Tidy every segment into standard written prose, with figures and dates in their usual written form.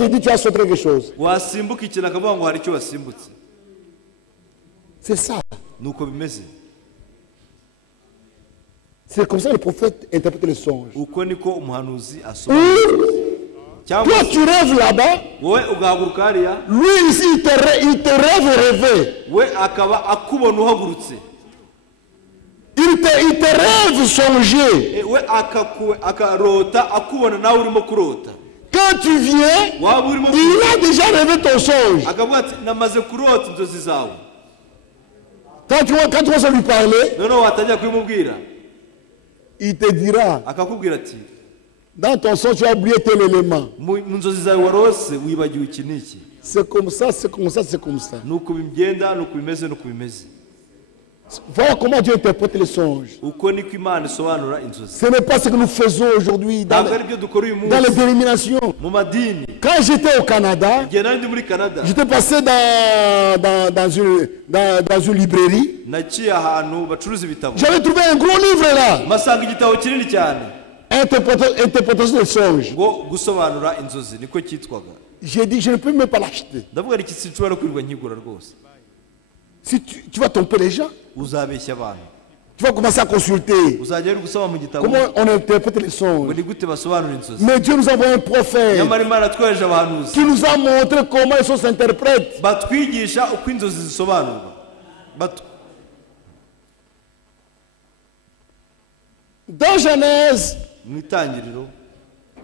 te dit tu as sauté quelque chose. wasimbuka ikintu akavuga ngo hari icyo wasimbutse. C'est ça. Nuko bimeze. C'est comme ça que le prophète interprète les songes. Uko niko umuhanuzi asobanura. Toi tu rêves là-bas. Wowe ugahaguruka hariya. Lui ici il te rêve rêver. We akaba akubona uhagurutse. Il te rêve songer. We akarota akubona nawe urimo kurota. Quand tu viens, il a déjà rêvé ton songe. Akavuga ati namaze kurota inzozi zawe. Quand tu vas lui parler, noneho watangira kubimubwira, il te dira, akakubwira ati dans ton songe tu as oublié tel élément. Mu nzozi zawe warose wibagiwe iki n'iki. C'est comme ça, c'est comme ça, c'est comme ça. Nuko bimgenda, nuko bimeze, nuko bimeze. Voilà comment Dieu interprète les songes. Uko niko Imana isobanura inzozi. Ce n'est pas ce que nous faisons aujourd'hui dans les dénominations. Mu madini. Quand j'étais au Canada, j'étais passé dans une librairie. J'avais trouvé un gros livre là. Interprétation des songes. J'ai dit, je ne peux même pas l'acheter. Si tu vas tromper les gens, tu vas commencer à consulter comment on interprète les songes. Mais Dieu nous a envoyé un prophète qui nous a montré comment les songes s'interprètent. Dans Genèse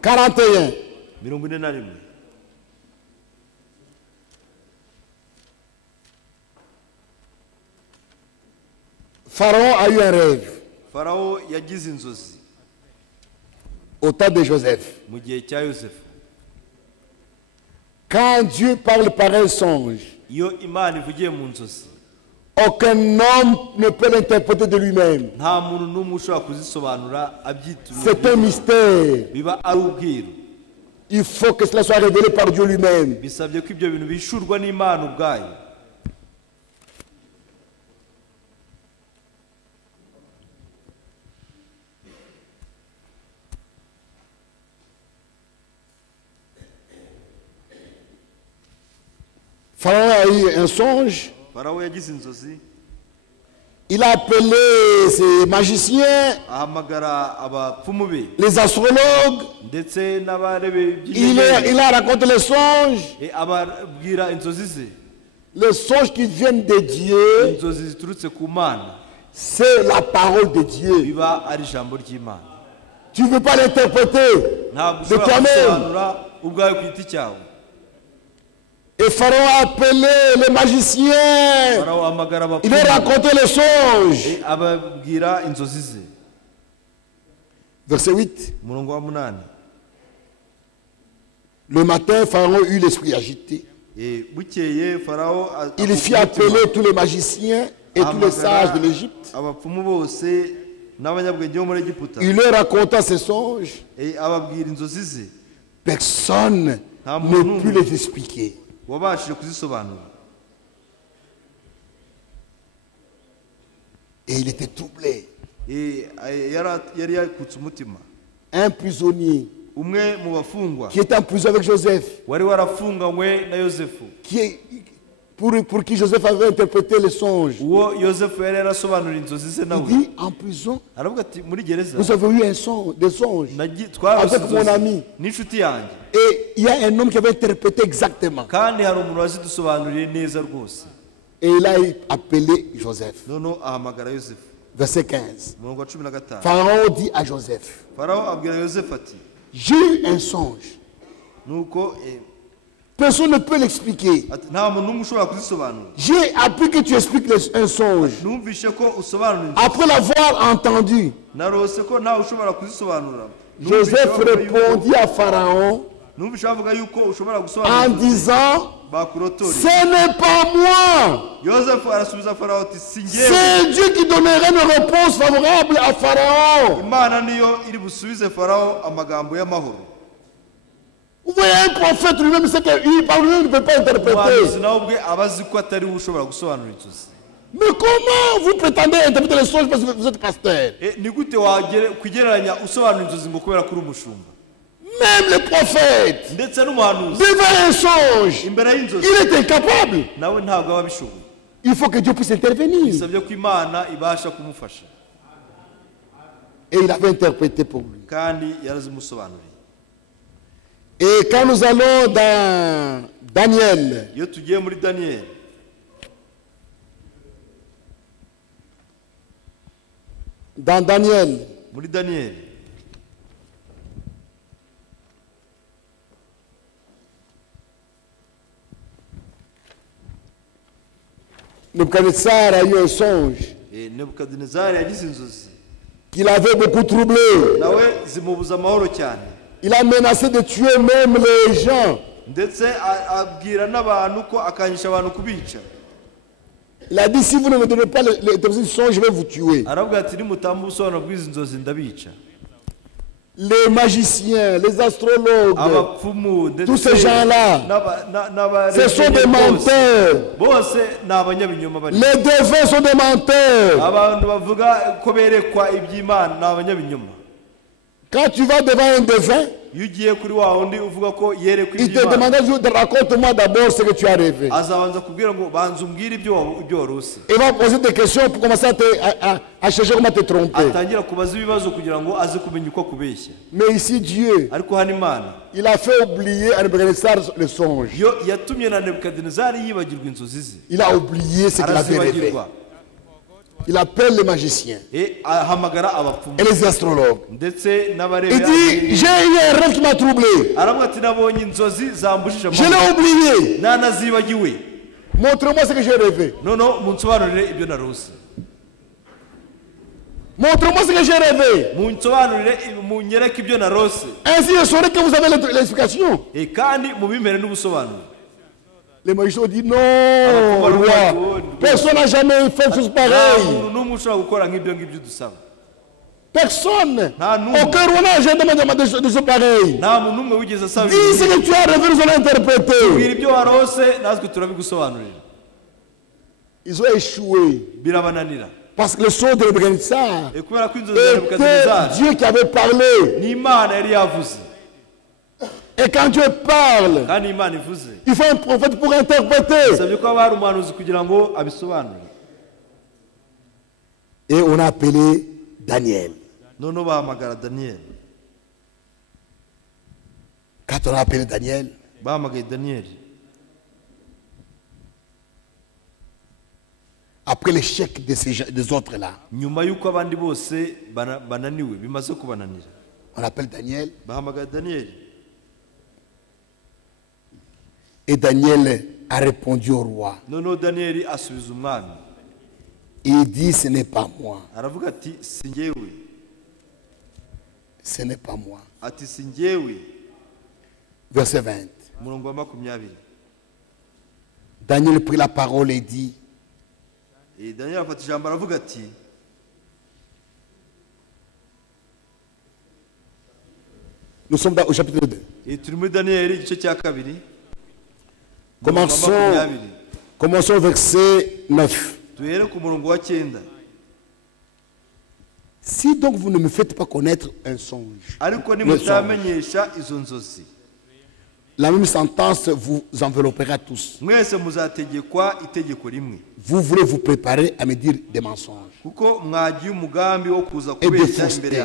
41, Pharaon a eu un rêve au temps de Joseph. Quand Dieu parle par un songe, aucun homme ne peut l'interpréter de lui-même. C'est un mystère. Il faut que cela soit révélé par Dieu lui-même. Pharaon a eu un songe. Il a appelé ses magiciens, les astrologues. Il a raconté les songes. Les songes qui viennent de Dieu, c'est la parole de Dieu. Tu ne veux pas l'interpréter de toi-même. Et Pharaon a appelé les magiciens. Il a raconté les songes. Verset 8. Le matin, Pharaon eut l'esprit agité. Il fit appeler tous les magiciens et tous les sages de l'Égypte. Il leur raconta ses songes. Personne ne put les expliquer. Et il était troublé. Un prisonnier qui était en prison avec Joseph, pour qui Joseph avait interprété les songes. Il dit, en prison, nous avons eu des songes avec mon ami. Et il y a un homme qui avait interprété exactement. Et il a appelé Joseph. Verset 15. Pharaon dit à Joseph, j'ai eu un songe. Personne ne peut l'expliquer. J'ai appris que tu expliques un songe. Après l'avoir entendu, Joseph répondit à Pharaon en disant, ce n'est pas moi. C'est Dieu qui donnerait une réponse favorable à Pharaon. Vous voyez, un prophète lui-même sait qu'il parle, lui ne peut pas interpréter. Mais comment vous prétendez interpréter les songes parce que vous êtes pasteur? Même le prophète, devant un songe, il est incapable. Il faut que Dieu puisse intervenir. Et il avait interprété pour lui. Et quand nous allons dans Daniel, dans Daniel, Nebuchadnezzar a eu un songe qu'il avait beaucoup troublé. Il a menacé de tuer même les gens. Il a dit, si vous ne me donnez pas les songes, je vais vous tuer. Les magiciens, les astrologues, tous ces gens-là, ce sont des menteurs. Les devins sont des menteurs. Quand tu vas devant un devin, il te demande, raconte-moi d'abord ce que tu as rêvé. Il va poser des questions pour commencer à chercher comment te tromper. Mais ici Dieu, il a fait oublier à Nebuchadnezzar le songe. Il a oublié ce qu'il avait rêvé. Il appelle les magiciens et les astrologues. Il dit, j'ai eu un rêve qui m'a troublé. Je l'ai oublié. Montre-moi ce que j'ai rêvé. Montre-moi ce que j'ai rêvé. Ainsi je saurai que vous avez l'explication. Les magiciens ont dit non, roi. Personne n'a jamais fait chose pareille. Personne. Aucun roi n'a jamais demandé de choses pareilles. Dis ce que tu as rêvé, nous allons interpréter. Ils ont échoué. Parce que le son de Nebuchadnezzar était Dieu qui avait parlé. Et quand Dieu parle, il faut un prophète pour interpréter. Et on a appelé Daniel. Quand on a appelé Daniel, après l'échec des autres là, on appelle Daniel. Et Daniel a répondu au roi. Il dit, ce n'est pas moi. Ce n'est pas moi. Verset 20. Daniel prit la parole et dit, nous sommes au chapitre 2. Commençons au verset 9. Si donc vous ne me faites pas connaître un songe, la même sentence vous enveloppera tous. Vous voulez vous préparer à me dire des mensonges et des faussetés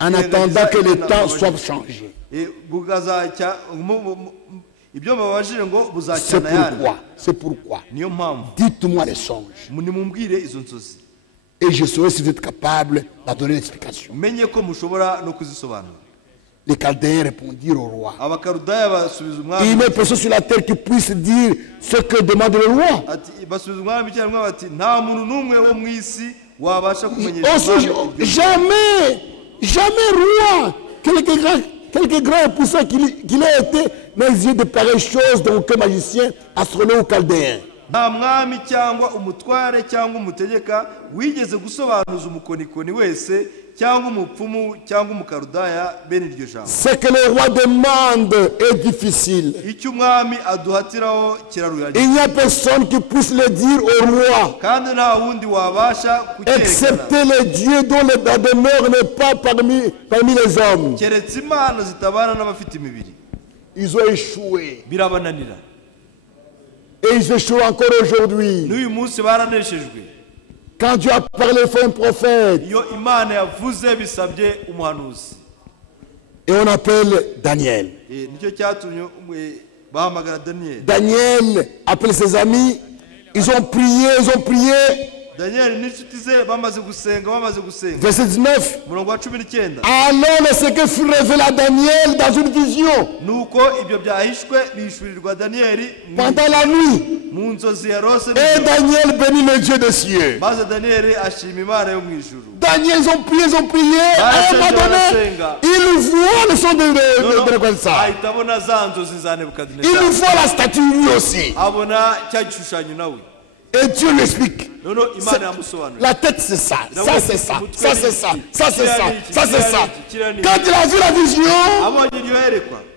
en attendant que le temps soit changé. C'est pourquoi. Dites-moi les songes. Et je saurai si vous êtes capable de donner l'explication. Les Chaldéens répondirent au roi. Il n'est personne sur la terre qui puisse dire ce que demande le roi. Jamais roi, quelque grand et puissant qu'il ait été, n'a exigé de pareilles choses d'aucun magicien, astrologue ou chaldéen. nta mwami cyangwa umutware cyangwa umutegeka wigeze gusobanuza umukonikoni wese cyangwa umupfumu cyangwa umukarudaya bene iryo jambo. Ce que le roi demande est difficile. Icyo umwami aduhatiraho kiraruhije. Il n'y a personne qui puisse le dire au roi. Kandi nta wundi wabasha kucyerekana. Excepté le Dieu dont la demeure n'est pas parmi les hommes. Keretse imana zitabana n'abafite imibiri. Ils ont échoué. Birabananira. Et ils échouent encore aujourd'hui. N'uyu munsi baraneshejwe. Quand Dieu a parlé, il faut un prophète. Iyo imana yavuze bisabye umuhanuzi. Et on appelle Daniel. Nicyo cyatumye bahamagara Daniel. Daniel appelle ses amis. Ils ont prié. Daniel n'inshuti ze bamaze gusenga. Verset 19. Murongo wa 19. Alors ce que fut révélé à Daniel dans une vision. Nuko ibyo byahishwe bishurirwa Daniel pendant la nuit. Mu nzozi yarose. Et Daniel bénit le Dieu des cieux. Maze Daniel ashima Imana yo mu ijuru. Daniel, ils ont prié. À un moment donné, il voit le son de Nebuchadnezzar. Il voit la statue lui aussi. Et Dieu l'explique. La tête c'est ça, ça c'est ça, ça c'est ça, ça c'est ça, ça c'est ça. Quand il a vu la vision,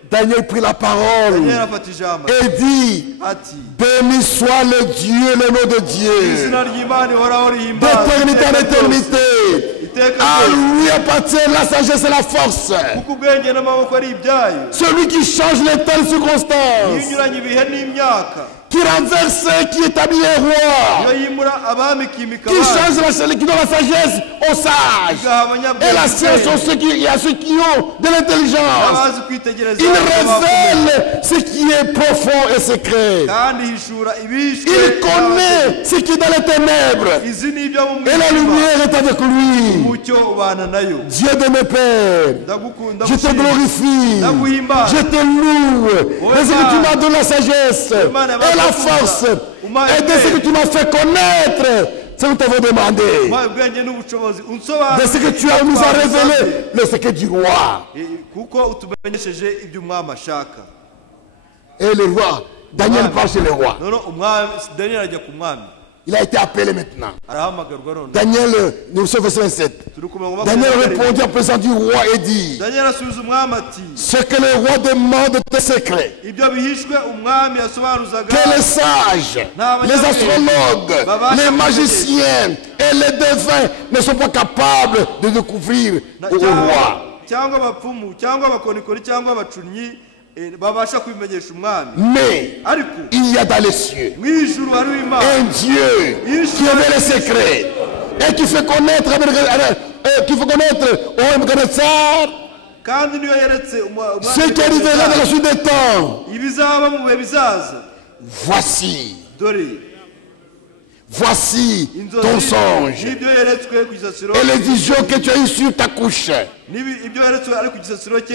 Daniel prit la parole et dit, béni soit le Dieu, le nom de Dieu, d'éternité en éternité. À lui appartient la sagesse et la force. Celui qui change les telles circonstances, qui renverse, qui établit un roi, qui change qui donne la sagesse aux sages et la science à ceux qui ont de l'intelligence. Il révèle ce qui est profond et secret. Il connaît ce qui est dans les ténèbres et la lumière est avec lui. Dieu de mes pères, je te glorifie, je te loue, parce que tu m'as donné la sagesse et la force, et de ce que tu m'as fait connaître, ce que nous t'avons demandé, de ce que tu nous as révélé, le secret du roi. Et le roi, Daniel parle chez le roi. Il a été appelé maintenant. Daniel, nous sommes verset 27. Daniel répondit en présence du roi et dit, ce que le roi demande est secret. Que les sages, les astrologues, les magiciens et les devins ne sont pas capables de découvrir au roi. Mais il y a dans les cieux un Dieu qui avait les secrets et qui fait connaître au Nebuchadnezzar ce qui arrivera dans la suite des temps. Voici ton songe et les visions que tu as eues sur ta couche.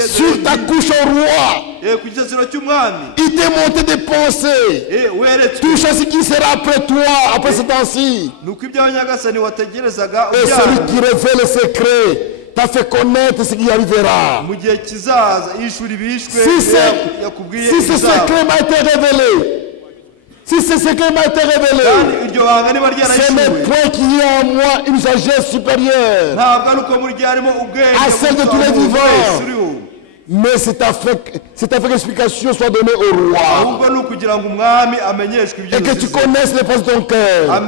Sur ta couche au roi. Il t'est monté des pensées. Tout ce qui sera après toi, après ce temps-ci. Et celui qui révèle le secret t'a fait connaître ce qui arrivera. Si ce secret m'a été révélé, si ce secret m'a été révélé, c'est le point qu'il y a en moi une sagesse supérieure à celle de tous les vivants. Mais c'est afin que l'explication soit donnée au roi. Et que tu connaisses les pensées de ton cœur. Oh roi,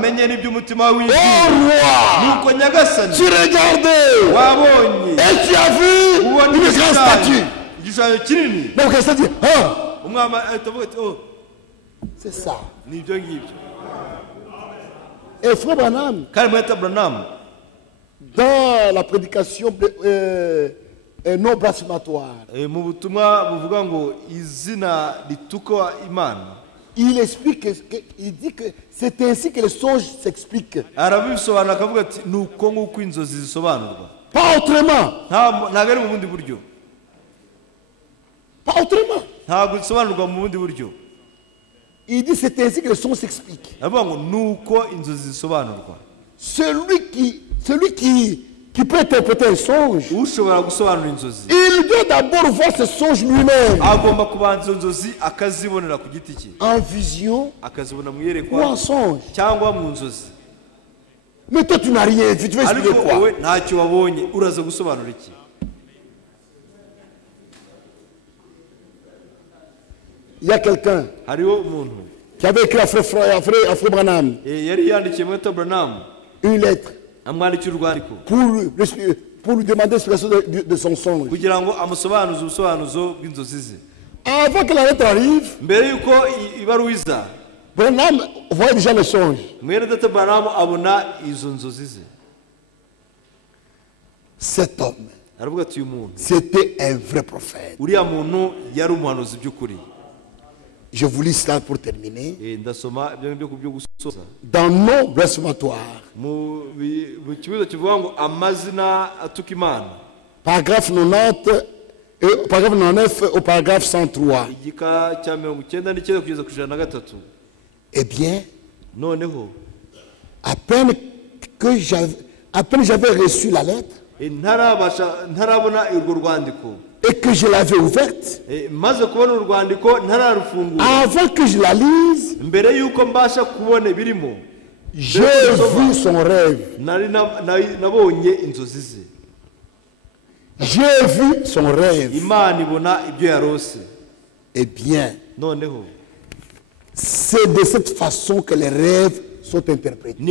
tu regardais et tu as vu une grande statue. Donc elle s'est dit, c'est ça. Et frère Branham, dans la prédication non blasphématoire, il explique, il dit que c'est ainsi que les songes s'expliquent. Pas autrement. Pas autrement. Il dit c'est ainsi que le son s'explique. Celui qui qui peut interpréter un songe, il doit d'abord voir ce songe lui-même. En vision ou en songe. Mais toi tu n'as rien vu, tu veux expliquer quoi? Il y a quelqu'un qui avait écrit à Frère Branham une lettre pour lui demander l'explication de son songe. Avant que la lettre arrive, Branham voyait déjà le songe. Cet homme, c'était un vrai prophète. Je vous lis cela pour terminer. Dans nos blasphématoires, paragraphe 90, paragraphe 99 au paragraphe 103. Eh bien, à peine j'avais reçu la lettre et que je l'avais ouverte, avant que je la lise, j'ai vu son rêve. J'ai vu son rêve. Eh bien, c'est de cette façon que les rêves sont interprétés.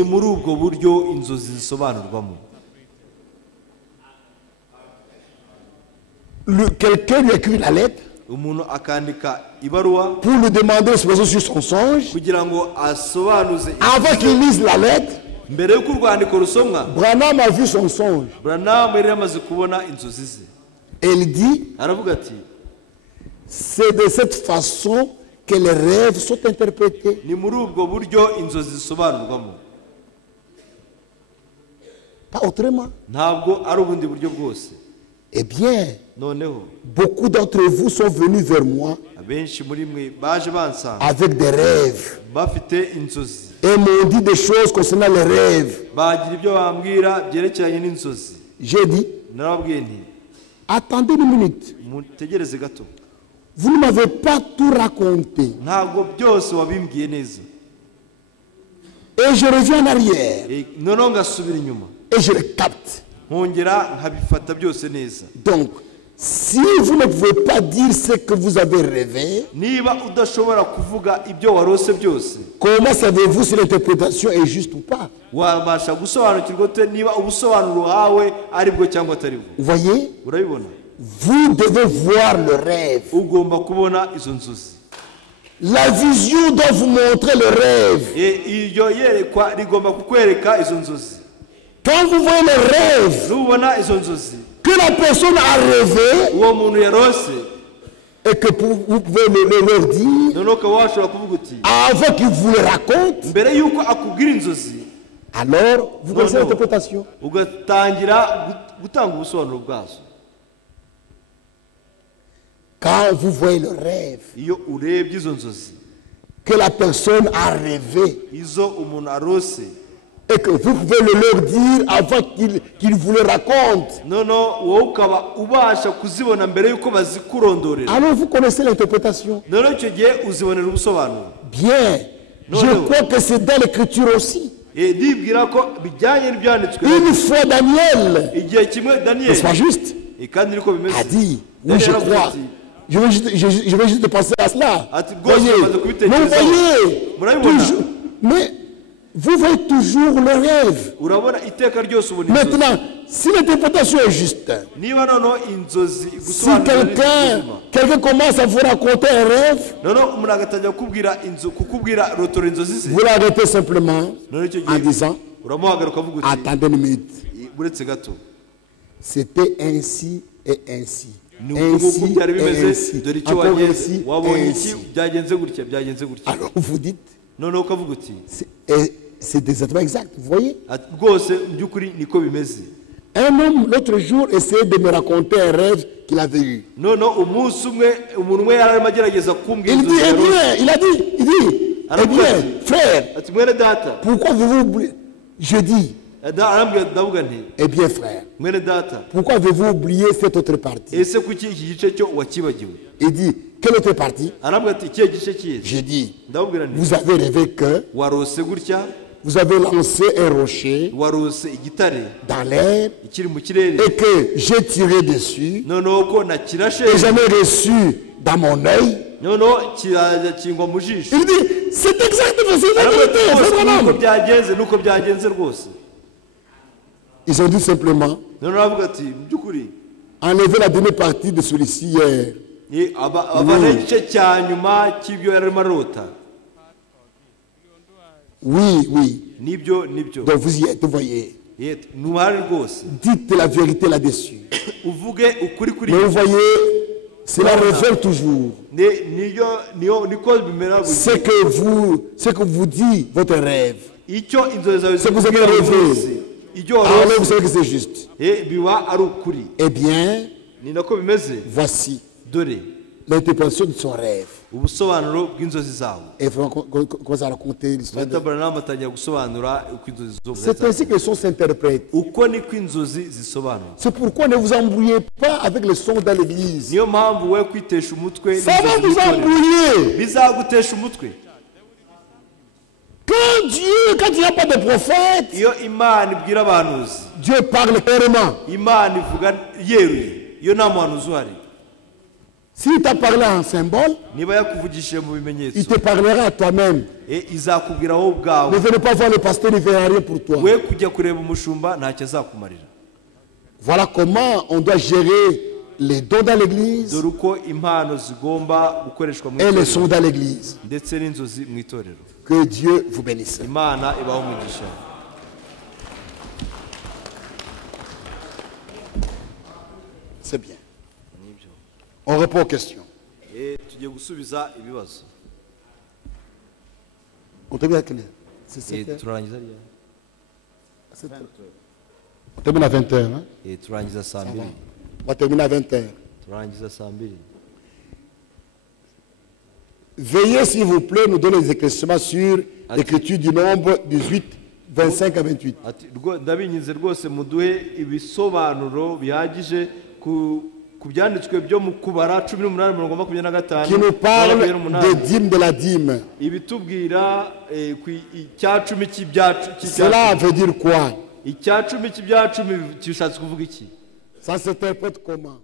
Quelqu'un lui écrit la lettre pour lui demander l'explication sur son songe. Avant qu'il lise la lettre, Branham a vu son songe. Et il dit, c'est de cette façon que les rêves sont interprétés. Pas autrement. Eh bien, beaucoup d'entre vous sont venus vers moi avec des rêves et m'ont dit des choses concernant les rêves. J'ai dit, attendez une minute. Vous ne m'avez pas tout raconté. Et je reviens en arrière. Et je le capte. Donc, si vous ne pouvez pas dire ce que vous avez rêvé, comment savez-vous si l'interprétation est juste ou pas? Vous voyez? Vous devez voir le rêve. La vision doit vous montrer le rêve. Quand vous voyez le rêve que la personne a rêvé et que vous pouvez leur dire avant qu'il vous le raconte, alors vous connaissez l'interprétation. Quand vous voyez le rêve que la personne a rêvé et que vous pouvez le leur dire avant qu'il vous le raconte, alors vous connaissez l'interprétation. Bien, je crois que c'est dans l'écriture aussi. Une fois Daniel, n'est-ce pas juste, a dit, oui je crois, je vais juste penser à cela. Voyez, mais vous voyez toujours le rêve. Maintenant, si l'interprétation est juste, si quelqu'un commence à vous raconter un rêve, vous l'arrêtez simplement en disant, attendez une minute. C'était ainsi et ainsi. Ainsi et ainsi. Encore ainsi et ainsi. Alors vous dites, c'est exactement exact, vous voyez? Un homme l'autre jour essayait de me raconter un rêve qu'il avait eu. Il dit, eh bien, frère, pourquoi vous oubliez? Je dis, Eh bien frère, pourquoi avez-vous oublié cette autre partie? Il dit, quelle autre partie? J'ai dit, vous avez rêvé que vous avez lancé un rocher dans l'air et que j'ai tiré dessus et j'en ai reçu dans mon œil. Il dit, c'est exactement la vérité. Ils ont dit simplement, enlever la dernière partie de celui-ci hier. Oui, oui. Donc vous y êtes, vous voyez. Dites la vérité là-dessus. Mais vous voyez, cela révèle toujours ce que vous dit votre rêve. Ce que vous avez rêvé. Alors vous savez que c'est juste. Eh bien, voici l'interprétation de son rêve. Et vraiment commence à raconter l'histoire. C'est ainsi que les sons s'interprètent. C'est pourquoi ne vous embrouillez pas avec les sons dans l'église. Ça va vous embrouiller. Quand il n'y a pas de prophète, Dieu parle clairement. S'il t'a parlé en symbole, il te parlera à toi-même. Ne venez pas voir le pasteur, il ne verra rien pour toi. Voilà comment on doit gérer les dons dans l'église et les sons dans l'église. Que Dieu vous bénisse. C'est bien. On répond aux questions. On termine à quelle heure? C'est 7 heures. On termine à 20 heures. Hein? On va terminer à 20 heures. Veuillez, s'il vous plaît, nous donner des éclaircissements sur l'écriture du nombre 18, 25 à 28. Qui nous parle des dîmes de la dîme. Cela veut dire quoi? Ça s'interprète comment?